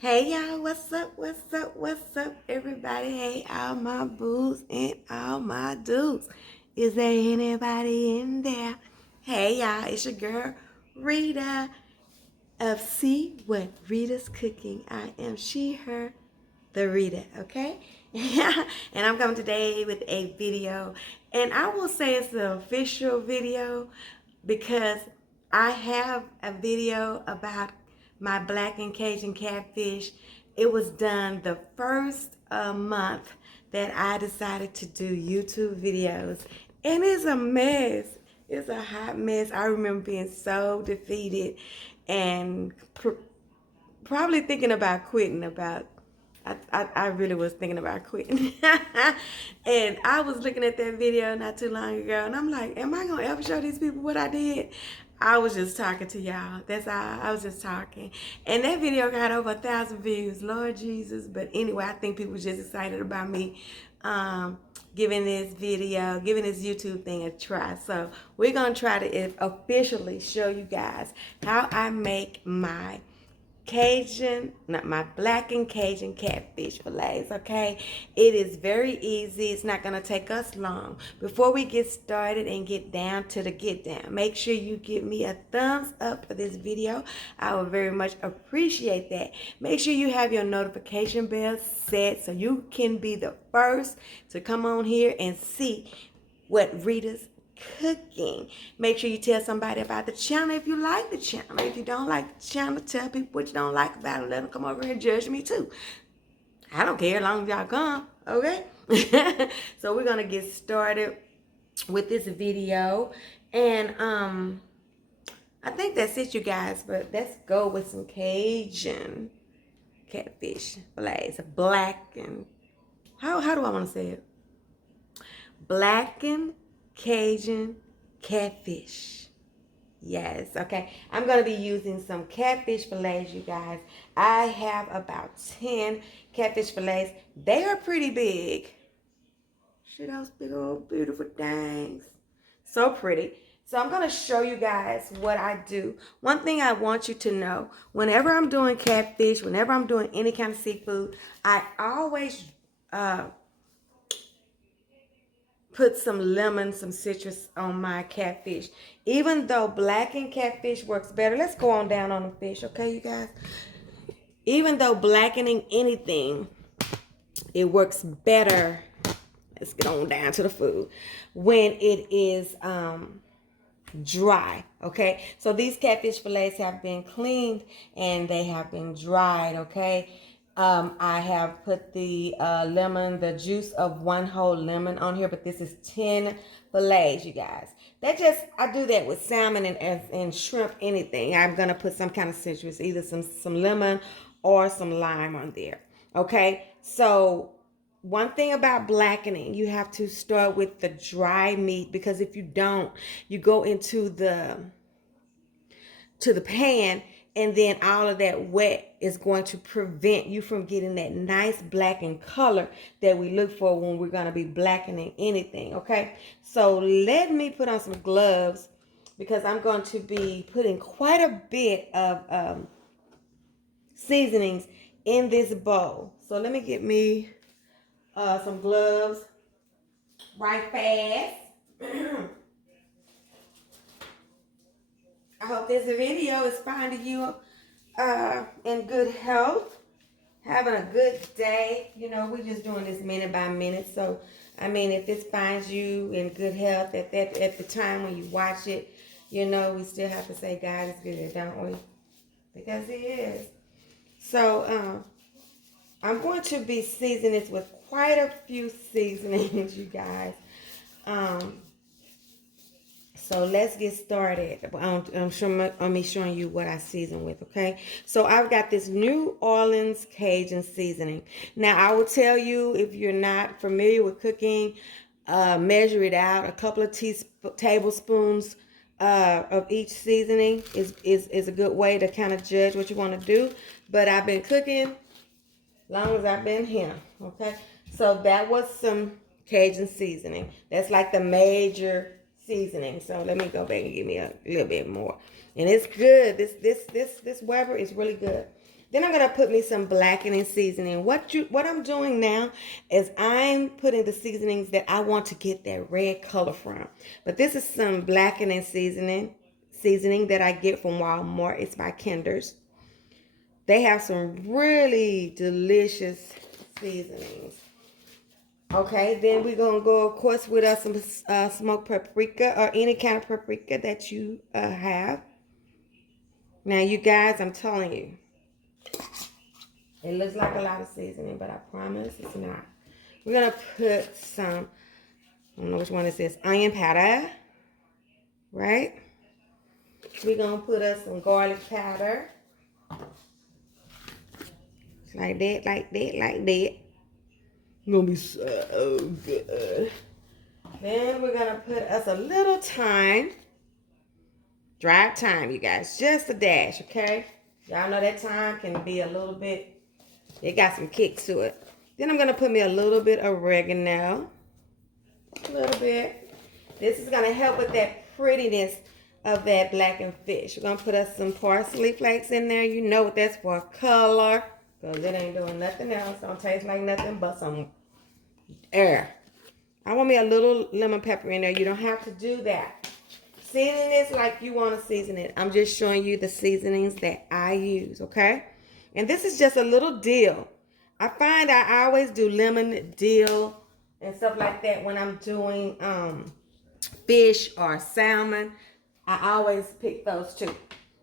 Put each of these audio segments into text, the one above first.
Hey y'all, what's up? What's up? What's up, everybody? Hey, all my boos and all my dudes. Is there anybody in there? Hey y'all, it's your girl Rita of See What Rita's Cooking. I am she, her, the Rita, okay? And I'm coming today with a video. And I will say it's the official video because I have a video about my Blackened Cajun Catfish. It was done the first month that I decided to do YouTube videos. And it's a mess. It's a hot mess. I remember being so defeated and probably thinking about quitting about I really was thinking about quitting. And I was looking at that video not too long ago and I'm like, am I gonna ever show these people what I did? I was just talking to y'all. That's all. I was just talking. And that video got over 1,000 views. Lord Jesus. But anyway, I think people were just excited about me giving this video, giving this YouTube thing a try. So we're gonna try to officially show you guys how I make my not my Blackened Cajun Catfish fillets, okay? It is very easy. It's not going to take us long. Before we get started and get down to the get down, make sure you give me a thumbs up for this video. I would very much appreciate that. Make sure you have your notification bell set so you can be the first to come on here and see what Rita's cooking. Make sure you tell somebody about the channel if you like the channel. If you don't like the channel, tell people what you don't like about it. Let them come over here and judge me too. I don't care as long as y'all come, okay? So we're gonna get started with this video. And I think that's it, you guys, but let's go with some Cajun catfish fillets. Blackened. How do I want to say it? Blackened Cajun Catfish. Yes, okay. I'm going to be using some catfish fillets, you guys. I have about 10 catfish fillets. They are pretty big. See those big old beautiful things. So pretty. So I'm going to show you guys what I do. One thing I want you to know, whenever I'm doing catfish, whenever I'm doing any kind of seafood, I always put some lemon, some citrus on my catfish. Even though blackened catfish works better. Let's go on down on the fish, okay, you guys? Even though blackening anything, it works better. Let's get on down to the food. When it is dry, okay? So these catfish fillets have been cleaned and they have been dried, okay? I have put the lemon, the juice of one whole lemon on here, but this is 10 fillets, you guys. I do that with salmon and shrimp, anything. I'm going to put some kind of citrus, either some lemon or some lime on there, okay? So one thing about blackening, you have to start with the dry meat, because if you don't, you go into the pan and then all of that wet is going to prevent you from getting that nice blackened color that we look for when we're going to be blackening anything, okay? So let me put on some gloves because I'm going to be putting quite a bit of seasonings in this bowl. So let me get me some gloves right fast. I hope this video is finding you in good health, having a good day. You know, we're just doing this minute by minute. So, I mean, if this finds you in good health at the time when you watch it, you know, we still have to say God is good, don't we? Because He is. So, I'm going to be seasoning this with quite a few seasonings, you guys. So let's get started. I'm showing you what I season with, okay? So I've got this New Orleans Cajun seasoning. Now, I will tell you, if you're not familiar with cooking, measure it out. A couple of tablespoons of each seasoning is a good way to kind of judge what you want to do. But I've been cooking long as I've been here, okay? So that was some Cajun seasoning. That's like the major seasoning. So let me go back and give me a little bit more. And it's good. This Weber is really good. Then I'm gonna put me some blackening seasoning. What I'm doing now is I'm putting the seasonings that I want to get that red color from. But this is some blackening seasoning that I get from Walmart. It's by Kinder's. They have some really delicious seasonings. Okay, then we're gonna go, of course, with us some smoked paprika or any kind of paprika that you have. Now, you guys, I'm telling you, it looks like a lot of seasoning, but I promise it's not. We're gonna put some, I don't know which one is this, onion powder, right? We're gonna put us some garlic powder. Like that, like that, like that. It's gonna be so good. Then we're gonna put us a little thyme. Dried thyme, you guys. Just a dash, okay? Y'all know that thyme can be a little bit, it got some kick to it. Then I'm gonna put me a little bit of oregano. A little bit. This is gonna help with that prettiness of that blackened fish. We're gonna put us some parsley flakes in there. You know what that's for, color. Because it ain't doing nothing else. Don't taste like nothing but some air. I want me a little lemon pepper in there. You don't have to do that. Season this like you want to season it. I'm just showing you the seasonings that I use, okay? And this is just a little dill. I find I always do lemon, dill, and stuff like that when I'm doing fish or salmon. I always pick those two.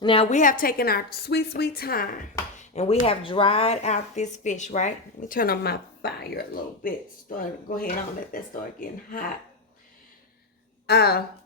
Now, we have taken our sweet, sweet time. And we have dried out this fish, right? Let me turn on my fire a little bit. Go ahead on, let that start getting hot.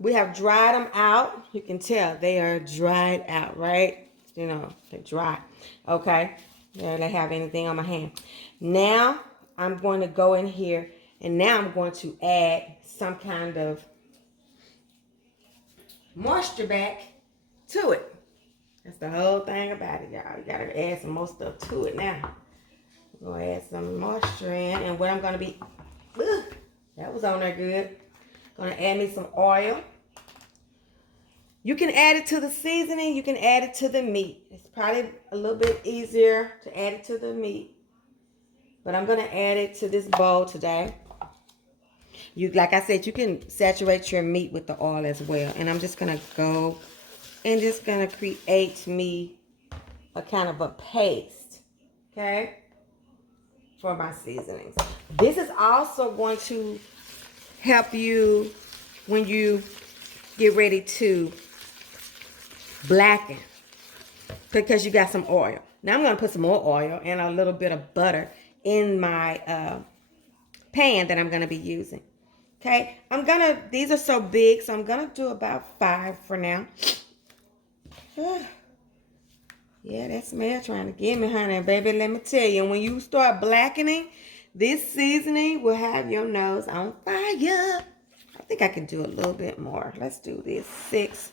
We have dried them out. You can tell they are dried out, right? You know, they're dry. Okay. There, they have anything on my hand. Now, I'm going to go in here, and now I'm going to add some kind of moisture back to it. That's the whole thing about it, y'all. You gotta add some more stuff to it now. I'm gonna add some moisture in, and what I'm gonna be, that was on there good. Gonna add me some oil. You can add it to the seasoning, you can add it to the meat. It's probably a little bit easier to add it to the meat. But I'm gonna add it to this bowl today. Like I said, you can saturate your meat with the oil as well. And I'm just gonna go and just gonna create me a kind of a paste, okay, for my seasonings. This is also going to help you when you get ready to blacken, because you got some oil. Now I'm gonna put some more oil and a little bit of butter in my pan that I'm gonna be using. Okay, these are so big, so I'm gonna do about 5 for now. Yeah, that smell trying to get me, honey. Baby, let me tell you, when you start blackening, this seasoning will have your nose on fire. I think I can do a little bit more. Let's do this 6.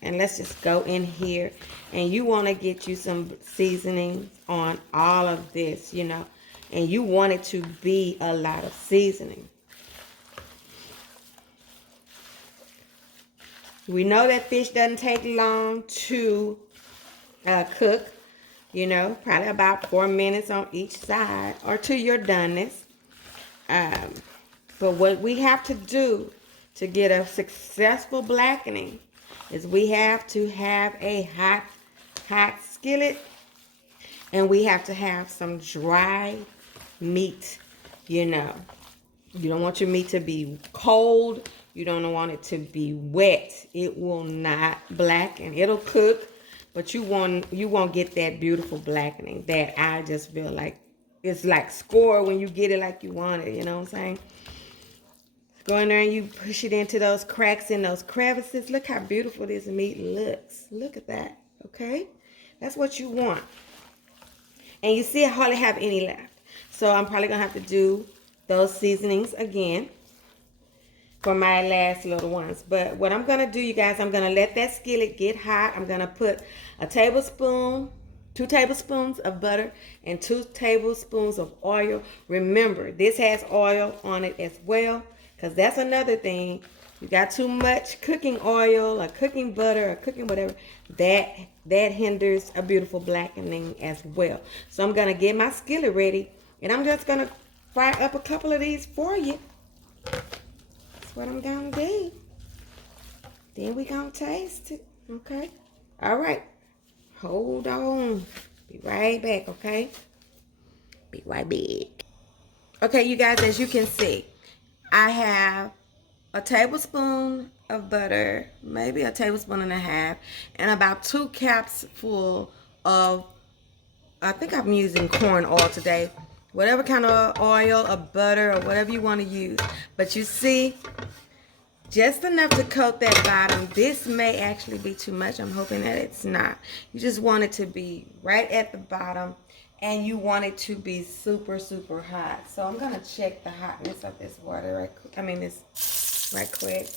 And let's just go in here. And you want to get you some seasoning on all of this, you know. And you want it to be a lot of seasoning. We know that fish doesn't take long to cook, you know, probably about 4 minutes on each side or to your doneness. But what we have to do to get a successful blackening is we have to have a hot skillet, and we have to have some dry meat, you know. You don't want your meat to be cold. You don't want it to be wet. It will not blacken. It'll cook, but you won't get that beautiful blackening that I just feel like it's like score when you get it like you want it. You know what I'm saying? Go in there and you push it into those cracks and those crevices. Look how beautiful this meat looks. Look at that. Okay? That's what you want. And you see I hardly have any left. So I'm probably going to have to do those seasonings again for my last little ones. But what I'm going to do, you guys, I'm going to let that skillet get hot. I'm going to put a tablespoon, 2 tablespoons of butter and 2 tablespoons of oil. Remember, this has oil on it as well, because that's another thing. You got too much cooking oil or cooking butter or cooking whatever, that hinders a beautiful blackening as well. So I'm gonna get my skillet ready, and I'm just gonna fry up a couple of these for you. That's what I'm gonna do. Then we gonna taste it, okay? All right, hold on. Be right back, okay? Be right back. Okay, you guys, as you can see, I have a tablespoon of butter, maybe a tablespoon and a half, and about 2 cups full of, I think I'm using corn oil today. Whatever kind of oil or butter or whatever you want to use. But you see, just enough to coat that bottom. This may actually be too much. I'm hoping that it's not. You just want it to be right at the bottom, and you want it to be super, super hot. So I'm going to check the hotness of this water right quick.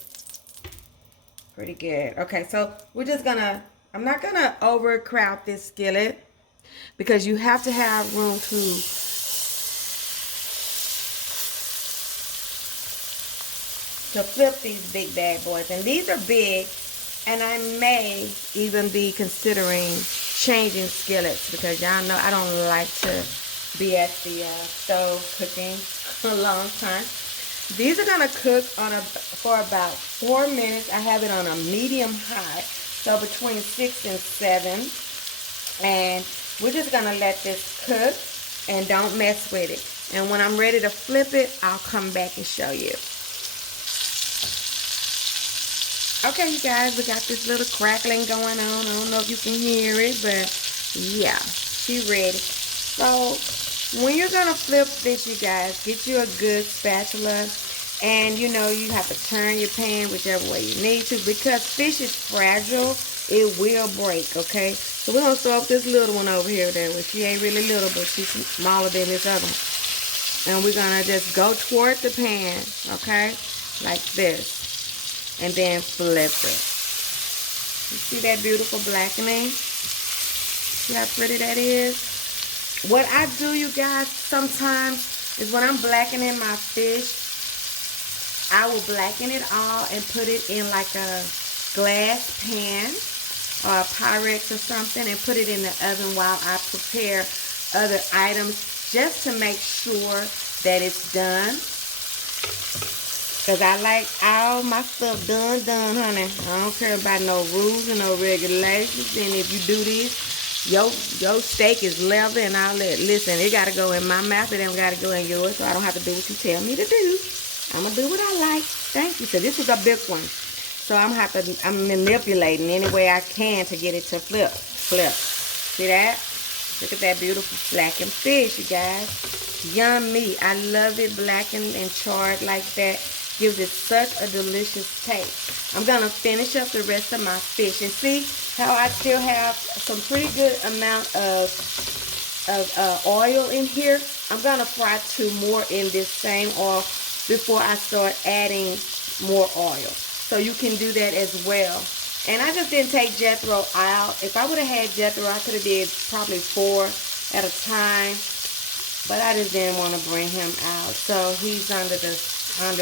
Pretty good. Okay, so we're just gonna, I'm not gonna overcrowd this skillet, because you have to have room to flip these big bad boys. And these are big, and I may even be considering changing skillets, because y'all know I don't like to be at the stove cooking a long time. These are gonna cook for about 4 minutes. I have it on a medium high, so between 6 and 7. And we're just gonna let this cook and don't mess with it. And when I'm ready to flip it, I'll come back and show you. Okay, you guys, we got this little crackling going on. I don't know if you can hear it, but yeah, she's ready. So when you're gonna flip this, you guys, get you a good spatula, and you know you have to turn your pan whichever way you need to, because fish is fragile. It will break, okay? So we're gonna start with this little one over here. She ain't really little, but she's smaller than this other one. And we're gonna just go toward the pan, okay? Like this. And then flip it. You see that beautiful blackening? See how pretty that is? What I do, you guys, sometimes is when I'm blackening my fish, I will blacken it all and put it in like a glass pan or a Pyrex or something, and put it in the oven while I prepare other items, just to make sure that it's done. Because I like all my stuff done, honey. I don't care about no rules and no regulations. And if you do this, your steak is leather, and I'll listen, it got to go in my mouth. It don't got to go in yours, so I don't have to do what you tell me to do. I'm going to do what I like. Thank you. So this is a big one. So I'm manipulating any way I can to get it to flip. See that? Look at that beautiful blackened fish, you guys. Yummy. I love it blackened and charred like that. Gives it such a delicious taste. I'm going to finish up the rest of my fish. And see how I still have some pretty good amount of oil in here? I'm going to fry 2 more in this same oil before I start adding more oil. So you can do that as well. And I just didn't take Jethro out. If I would have had Jethro, I could have did probably 4 at a time. But I just didn't want to bring him out. So he's under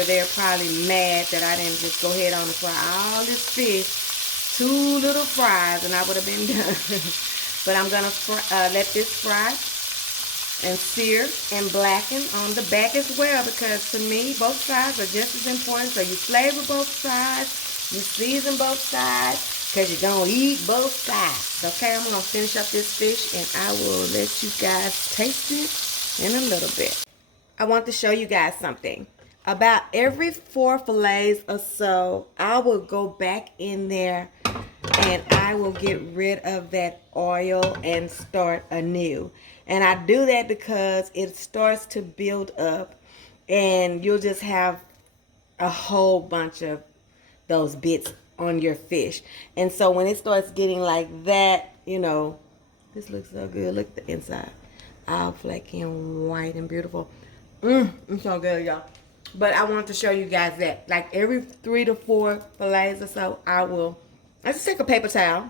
there probably mad that I didn't just go ahead on and fry all this fish. 2 little fries and I would have been done. But I'm going to let this fry and sear and blacken on the back as well, because to me both sides are just as important. So you flavor both sides, you season both sides, because you're going to eat both sides. Okay, I'm going to finish up this fish and I will let you guys taste it in a little bit. I want to show you guys something. About every 4 fillets or so, I will go back in there and I will get rid of that oil and start anew. And I do that because it starts to build up and you'll just have a whole bunch of those bits on your fish. And so when it starts getting like that, you know, this looks so good. Look at the inside. All flaky and white and beautiful. It's so good, y'all. But I want to show you guys that. Like every 3 to 4 fillets or so, I just take a paper towel,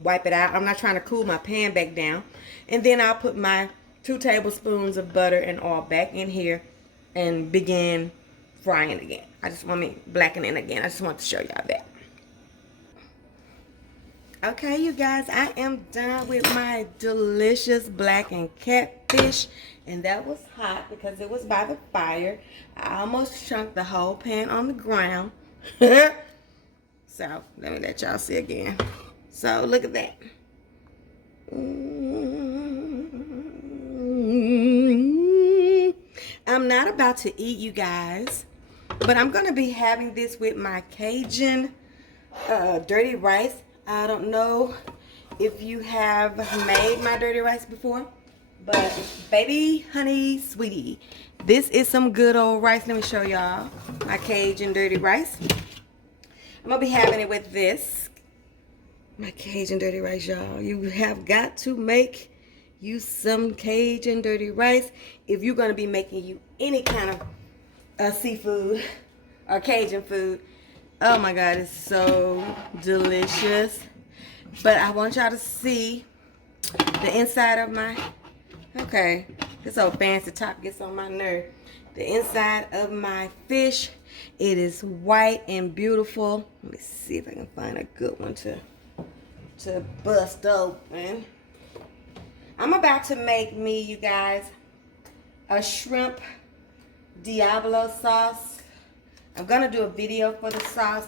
wipe it out. I'm not trying to cool my pan back down. And then I'll put my 2 tablespoons of butter and oil back in here and begin frying again. Blackening again. I just want to show y'all that. Okay, you guys, I am done with my delicious blackened catfish. And that was hot because it was by the fire. I almost chunked the whole pan on the ground. So, let me let y'all see again. So, look at that. I'm not about to eat, you guys. But I'm going to be having this with my Cajun dirty rice. I don't know if you have made my dirty rice before, but baby, honey, sweetie, this is some good old rice. Let me show y'all my Cajun dirty rice. I'm gonna be having it with this, my Cajun dirty rice, y'all. You have got to make you some Cajun dirty rice if you're gonna be making you any kind of seafood or Cajun food. Oh my God, it's so delicious. But I want y'all to see the inside of my, okay, this old fancy top gets on my nerve. The inside of my fish, it is white and beautiful. Let me see if I can find a good one to bust open. I'm about to make me, you guys, a shrimp Diablo sauce. I'm gonna do a video for the sauce.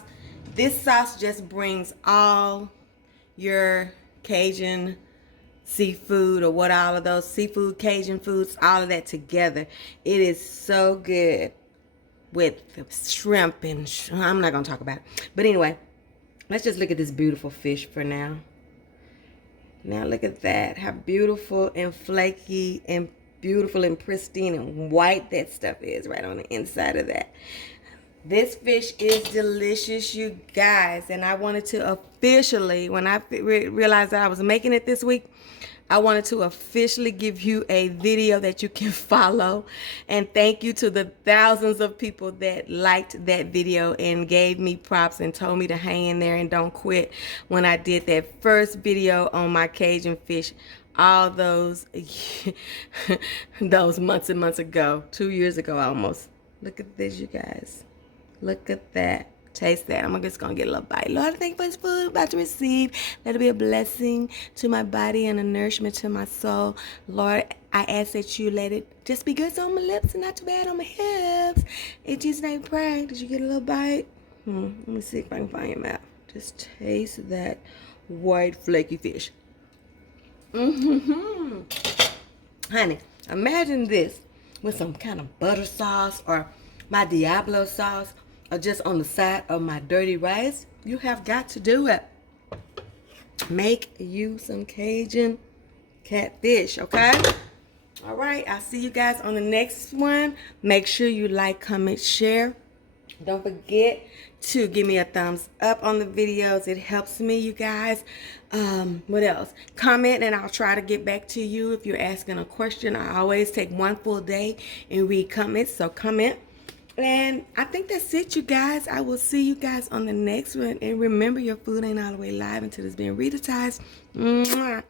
This sauce just brings all your Cajun seafood, or what, all of those seafood Cajun foods, all of that together. It is so good with shrimp and I'm not gonna talk about it. But anyway, let's just look at this beautiful fish for now. Now look at that, how beautiful and flaky and beautiful and pristine and white that stuff is right on the inside of that. This fish is delicious, you guys, and I wanted to officially, when I realized that I was making it this week, I wanted to officially give you a video that you can follow. And thank you to the thousands of people that liked that video and gave me props and told me to hang in there and don't quit when I did that first video on my Cajun fish all those months and months ago, 2 years ago almost. Look at this, you guys. Look at that. Taste that. I'm just going to get a little bite. Lord, I thank you for this food I'm about to receive. Let it be a blessing to my body and a nourishment to my soul. Lord, I ask that you let it just be good on my lips and not too bad on my hips. In Jesus' name, pray. Did you get a little bite? Let me see if I can find your mouth. Just taste that white flaky fish. Honey, imagine this with some kind of butter sauce or my Diablo sauce, or just on the side of my dirty rice. You have got to do it. Make you some Cajun catfish, okay? All right, I'll see you guys on the next one. Make sure you like, comment, share. Don't forget to give me a thumbs up on the videos. It helps me, you guys. What else? Comment and I'll try to get back to you if you're asking a question. I always take one full day and read comments, so comment. And I think that's it, you guys. I will see you guys on the next one. And remember, your food ain't all the way live until it's been Rita-tized. Mwah.